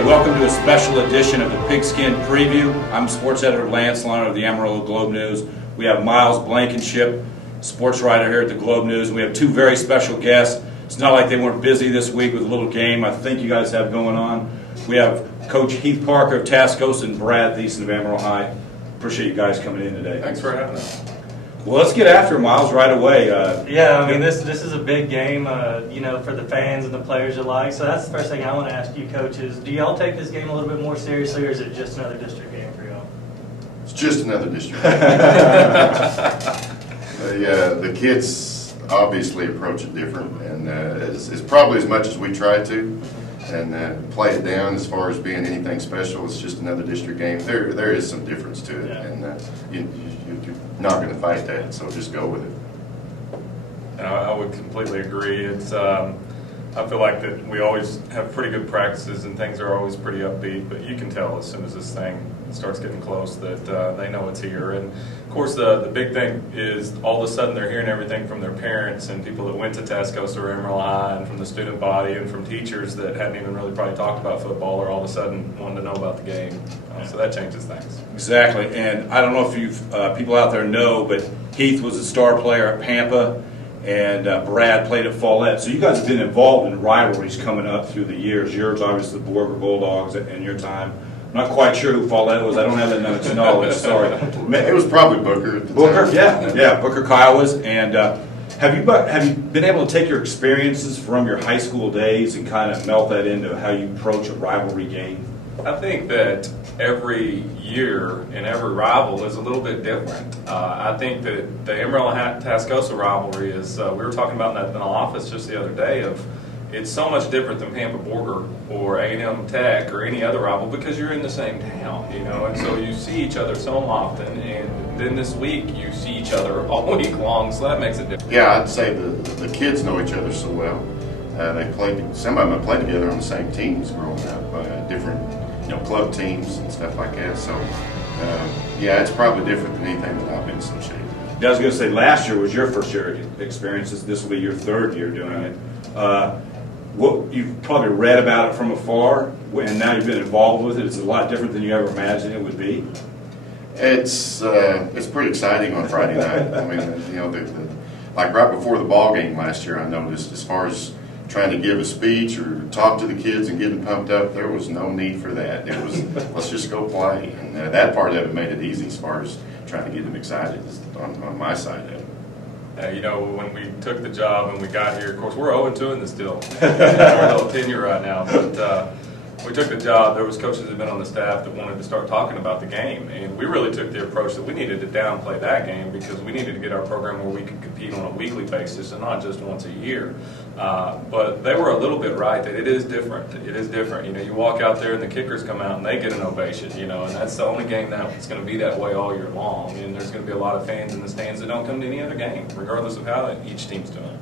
Hey, welcome to a special edition of the Pigskin Preview. I'm sports editor Lance Liner of the Amarillo Globe News. We have Miles Blankenship, sports writer here at the Globe News, and we have two very special guests. It's not like they weren't busy this week with a little game I think you guys have going on. We have Coach Heath Parker of Tascosa and Brad Thiessen of Amarillo High. Appreciate you guys coming in today. Thanks for having us. Well, let's get after it, Miles, right away. Yeah, I mean, this is a big game, you know, for the fans and the players alike. So that's the first thing I want to ask you, coaches. Do y'all take this game a little bit more seriously, or is it just another district game for y'all? It's just another district game. Yeah, the kids obviously approach it different, and it's probably as much as we try to, and play it down as far as being anything special. It's just another district game. There is some difference to it, yeah. And you're not going to fight that, so just go with it. And I would completely agree. It's I feel like that we always have pretty good practices and things are always pretty upbeat, but you can tell as soon as this thing starts getting close that they know it's here. And of course the big thing is all of a sudden they're hearing everything from their parents and people that went to Tascosa or Amarillo High, and from the student body and from teachers that hadn't even really probably talked about football, or all of a sudden wanting to know about the game. So that changes things. Exactly, and I don't know if you've people out there know, but Heath was a star player at Pampa, and Brad played at Follett. So you guys have been involved in rivalries coming up through the years. Yours, obviously, the Borger Bulldogs in your time. I'm not quite sure who Follett was. I don't have that knowledge. Sorry. It was probably Booker at the Booker, time. yeah, Booker Kiowas. And have you been able to take your experiences from your high school days and kind of melt that into how you approach a rivalry game? I think that every year and every rival is a little bit different. I think that the Amarillo-Tascosa rivalry is, we were talking about that in the office just the other day, of it's so much different than Pampa Borger or A&M Tech or any other rival, because you're in the same town, you know, and so you see each other so often, and then this week you see each other all week long, so that makes it different. Yeah, I'd say the kids know each other so well. Some of them have played together on the same teams growing up, different club teams and stuff like that. So, yeah, it's probably different than anything that I've been associated with. Yeah, I was going to say, last year was your first year experiences. This will be your third year doing it. What you've probably read about it from afar, and now you've been involved with it. It's a lot different than you ever imagined it would be. It's pretty exciting on Friday night. I mean, like right before the ball game last year, I noticed, as far as trying to give a speech or talk to the kids and get them pumped up, there was no need for that. It was, let's just go play. And that part of it made it easy as far as trying to get them excited on my side of it. You know, when we took the job and we got here, of course, we're 0-2 in this deal. We're a little tenure right now, but we took the job. There was coaches that had been on the staff that wanted to start talking about the game, and we really took the approach that we needed to downplay that game, because we needed to get our program where we could compete on a weekly basis and not just once a year. But they were a little bit right that it is different. It is different. You know, you walk out there and the kickers come out and they get an ovation, you know, and that's the only game that's going to be that way all year long. And there's going to be a lot of fans in the stands that don't come to any other game, regardless of how each team's doing.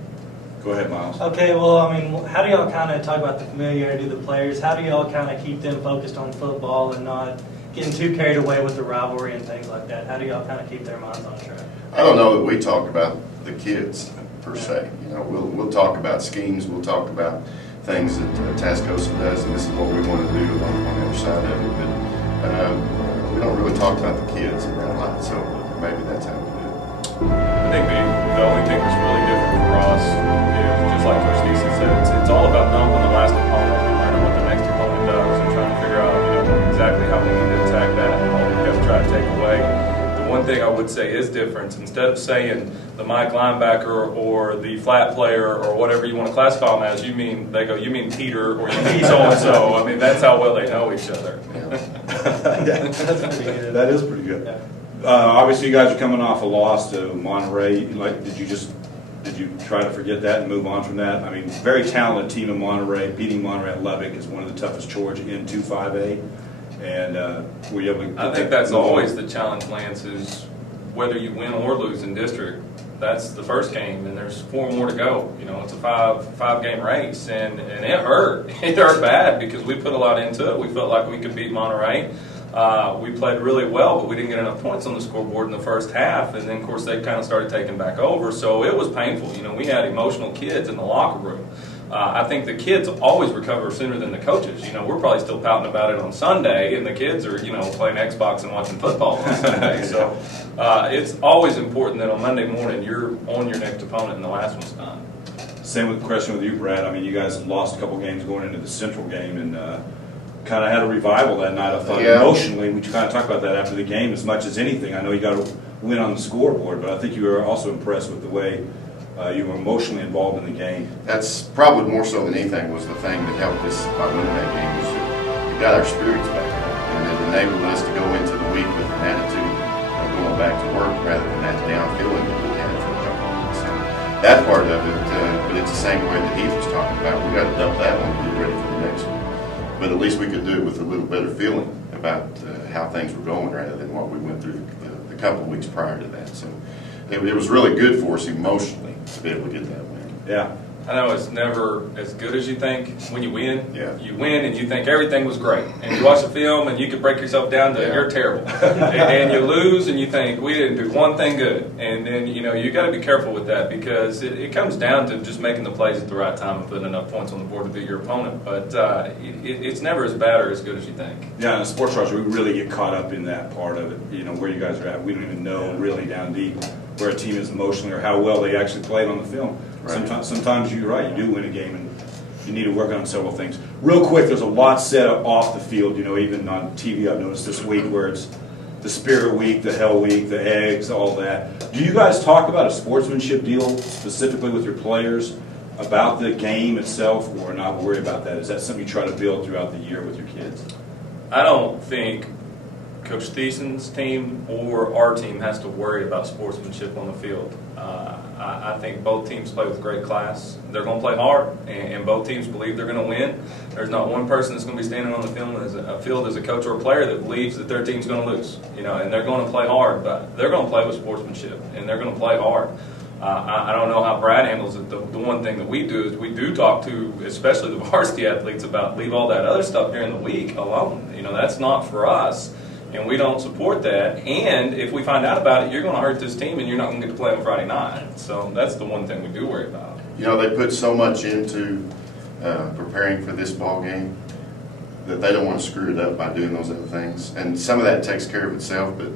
Go ahead, Miles. Okay, well, I mean, how do y'all kind of talk about the familiarity of the players? How do y'all kind of keep them focused on football and not getting too carried away with the rivalry and things like that? How do y'all kind of keep their minds on track? I don't know that we talk about the kids per se. You know, we'll talk about schemes. We'll talk about things that Tascosa does, and this is what we want to do on the other side of it. But we don't really talk about the kids a lot, so maybe that's how we do it. I think the only thing that's really different for us is, just like Coach Thiessen said, it's all about knowing the last opponent and learning what the next opponent does and trying to figure out, exactly how we need to attack that and what we've got to try to take away. The one thing I would say is different. Instead of saying the Mike linebacker or the flat player or whatever you want to classify them as, you mean Peter or you mean so-and-so. I mean, that's how well they know each other. Yeah. That's pretty good. That is pretty good. Yeah. Obviously, you guys are coming off a loss to Monterey. Did you try to forget that and move on from that? I mean, very talented team in Monterey. Beating Monterey at Lubbock is one of the toughest chores in 2-5A. And were you able to? I think that's always the challenge, Lance, is whether you win or lose in district. That's the first game, and there's 4 more to go. You know, it's a five game race, and it hurt. It hurt bad because we put a lot into it. We felt like we could beat Monterey. We played really well, but we didn't get enough points on the scoreboard in the first half, and then, of course, they kind of started taking back over, so it was painful. You know, we had emotional kids in the locker room. I think the kids always recover sooner than the coaches. You know, we're probably still pouting about it on Sunday, and the kids are, you know, playing Xbox and watching football on Sunday. So it's always important that on Monday morning you're on your next opponent and the last one's done. Same with the question with you, Brad. I mean, you guys lost a couple games going into the Central game, and kind of had a revival that night. I thought emotionally, we kind of talked about that after the game as much as anything. I know you got to win on the scoreboard, but I think you were also impressed with the way you were emotionally involved in the game. That's probably more so than anything was the thing that helped us by winning that game. Was that we got our spirits back up, and it enabled us to go into the week with an attitude of going back to work rather than that down feeling that we had for a couple of weeks. So that part of it, but it's the same way that Heath was talking about. We got to dump that one and get ready for the next one. But at least we could do it with a little better feeling about how things were going rather than what we went through the couple of weeks prior to that. So it was really good for us emotionally to be able to get that win. Yeah. I know it's never as good as you think when you win. Yeah. You win and you think everything was great. And you watch the film and you can break yourself down to you're terrible. and you lose and you think we didn't do one thing good. And then, you know, you got to be careful with that because it comes down to just making the plays at the right time and putting enough points on the board to beat your opponent. But it's never as bad or as good as you think. Yeah, in the sports writers, we really get caught up in that part of it, you know, where you guys are at. We don't even know really down deep where a team is emotionally or how well they actually played on the film. Right. Sometimes you're right, you do win a game and you need to work on several things. Real quick, there's a lot said off the field, you know, even on TV I've noticed this week where it's the Spirit Week, the Hell Week, the eggs, all that. Do you guys talk about a sportsmanship deal specifically with your players about the game itself or not worry about that? Is that something you try to build throughout the year with your kids? I don't think Coach Thiessen's team or our team has to worry about sportsmanship on the field. I think both teams play with great class. They're going to play hard, and both teams believe they're going to win. There's not one person that's going to be standing on the field as a coach or a player that believes that their team's going to lose. You know, and they're going to play hard, but they're going to play with sportsmanship, and they're going to play hard. I don't know how Brad handles it. The one thing that we do is we do talk to, especially the varsity athletes, about leave all that other stuff during the week alone. You know, that's not for us. And we don't support that. And if we find out about it, you're going to hurt this team and you're not going to get to play on Friday night. So that's the one thing we do worry about. You know, they put so much into preparing for this ball game that they don't want to screw it up by doing those other things. And some of that takes care of itself, but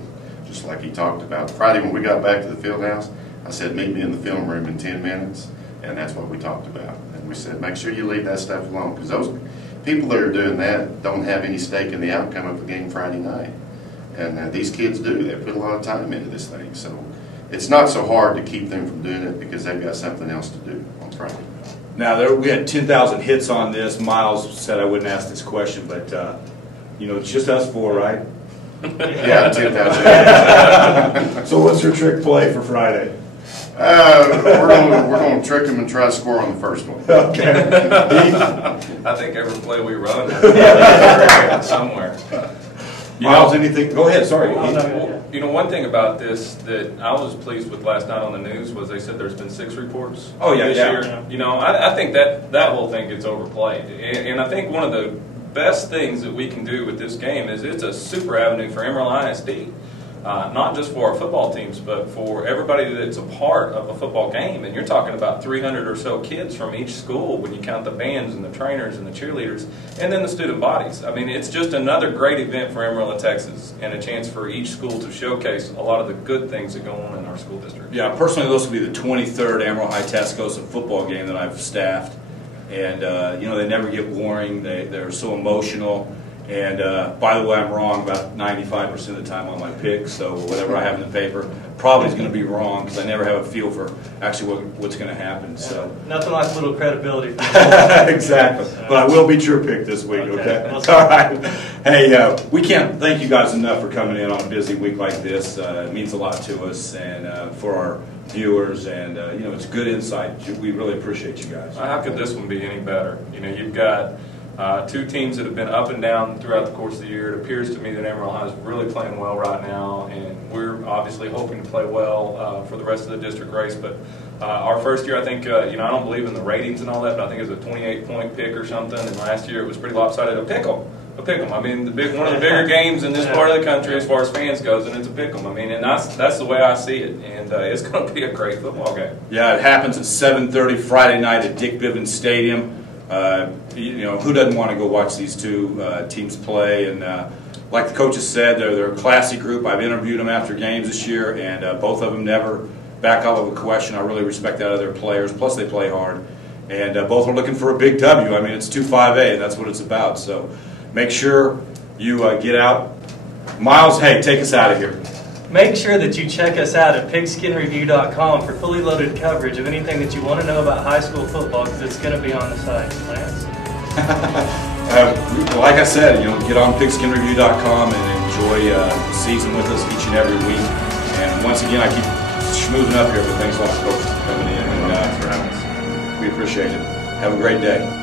just like he talked about. Friday when we got back to the field house, I said, meet me in the film room in 10 minutes. And that's what we talked about. And we said, make sure you leave that stuff alone. Because those people that are doing that don't have any stake in the outcome of the game Friday night. And these kids do. They put a lot of time into this thing. So it's not so hard to keep them from doing it because they've got something else to do on Friday. Now, we had 10,000 hits on this. Miles said I wouldn't ask this question, but, you know, it's just us four, right? Yeah, 10,000. So what's your trick play for Friday? We're going to trick them and try to score on the first one. Okay. I think every play we run is somewhere. Miles, anything? Go ahead, sorry. You know, one thing about this that I was pleased with last night on the news was they said there's been 6 reports this year. You know, I think that whole thing gets overplayed. And I think one of the best things that we can do with this game is it's a super avenue for Amarillo ISD. Not just for our football teams, but for everybody that's a part of a football game. And you're talking about 300 or so kids from each school when you count the bands and the trainers and the cheerleaders and then the student bodies. I mean, it's just another great event for Amarillo, Texas, and a chance for each school to showcase a lot of the good things that go on in our school district. Yeah, personally, this will be the 23rd Amarillo High Tascosa football game that I've staffed. And, you know, they never get boring. They're so emotional. And by the way, I'm wrong about 95% of the time on my picks, so whatever I have in the paper probably is going to be wrong because I never have a feel for actually what's going to happen. So nothing like a little credibility. Exactly. But I will beat your pick this week, okay? All right. Hey, we can't thank you guys enough for coming in on a busy week like this. It means a lot to us and for our viewers, and you know, it's good insight. We really appreciate you guys. How could this one be any better? You know, you've got 2 teams that have been up and down throughout the course of the year. It appears to me that Amarillo High is really playing well right now, and we're obviously hoping to play well for the rest of the district race. But our first year, I think, you know, I don't believe in the ratings and all that, but I think it was a 28-point pick or something, and last year it was pretty lopsided. A pickle A pick 'em. I mean, one of the bigger games in this part of the country as far as fans goes, and it's a pick 'em. I mean, and that's the way I see it, and it's going to be a great football game. Yeah, it happens at 7:30 Friday night at Dick Bivens Stadium. You know, who doesn't want to go watch these two teams play? And like the coaches said, they're a classy group. I've interviewed them after games this year, and both of them never back out of a question. I really respect that of their players. Plus, they play hard, and both are looking for a big W. I mean, it's 2-5A, and that's what it's about. So make sure you get out. Miles, hey, take us out of here. Make sure that you check us out at pigskinreview.com for fully loaded coverage of anything that you want to know about high school football, because it's going to be on the site. Lance? Like I said, you know, get on pigskinreview.com and enjoy the season with us each and every week. And once again, I keep schmoozing up here, but thanks a lot, Coach, for coming in. And we appreciate it. Have a great day.